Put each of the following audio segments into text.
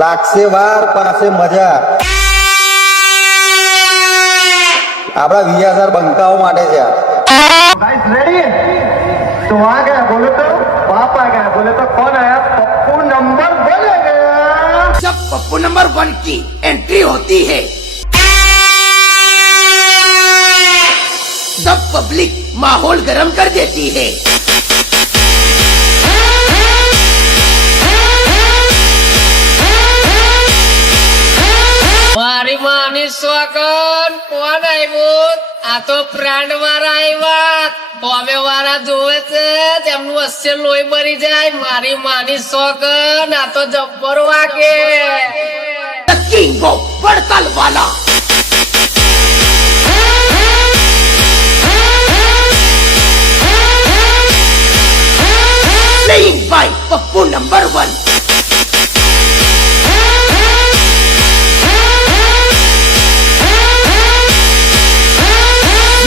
લાગશે વાર પાસે મજા આપણા વિયાસર બંકાઓ માટે છે गाइस रेडी तो आ गया बोले तो बाप आ गया बोले तो कौन आया पप्पू नंबर 1 आ गया जब पप्पू नंबर 1 की एंट्री होती है तब पब्लिक माहौल गर्म कर देती है। મારી માની સ્વાગત કોણ આવ્યું? આ તો ફ્રેન્ડ વાળા આવ્યા. બોમ્બે વાળા જોવે છે તેમનું અસ્ય લોહી ભરી જાય. મારી માની સ્વાગત આ તો જબ્બર વાગે. The king of વડતાલ વાલા playing by પપ્પુ નંબર 1.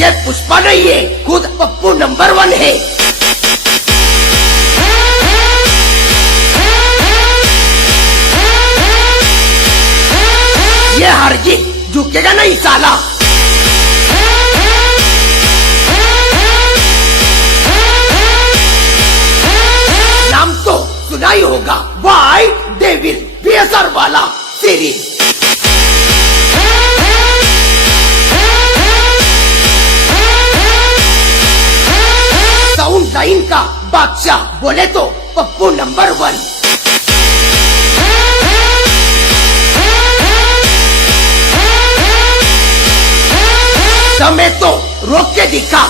ये पुष्पा नहीं है, खुद पप्पू नंबर 1 है। ये हार जीत झुकेगा नहीं साला। नाम तो सुना ही होगा, वाई डेविल बीएसआर वाला सीरीज। साउंड लाइन का बादशाह बोले तो पप्पू नंबर 1। समय तो रोक के दिखा।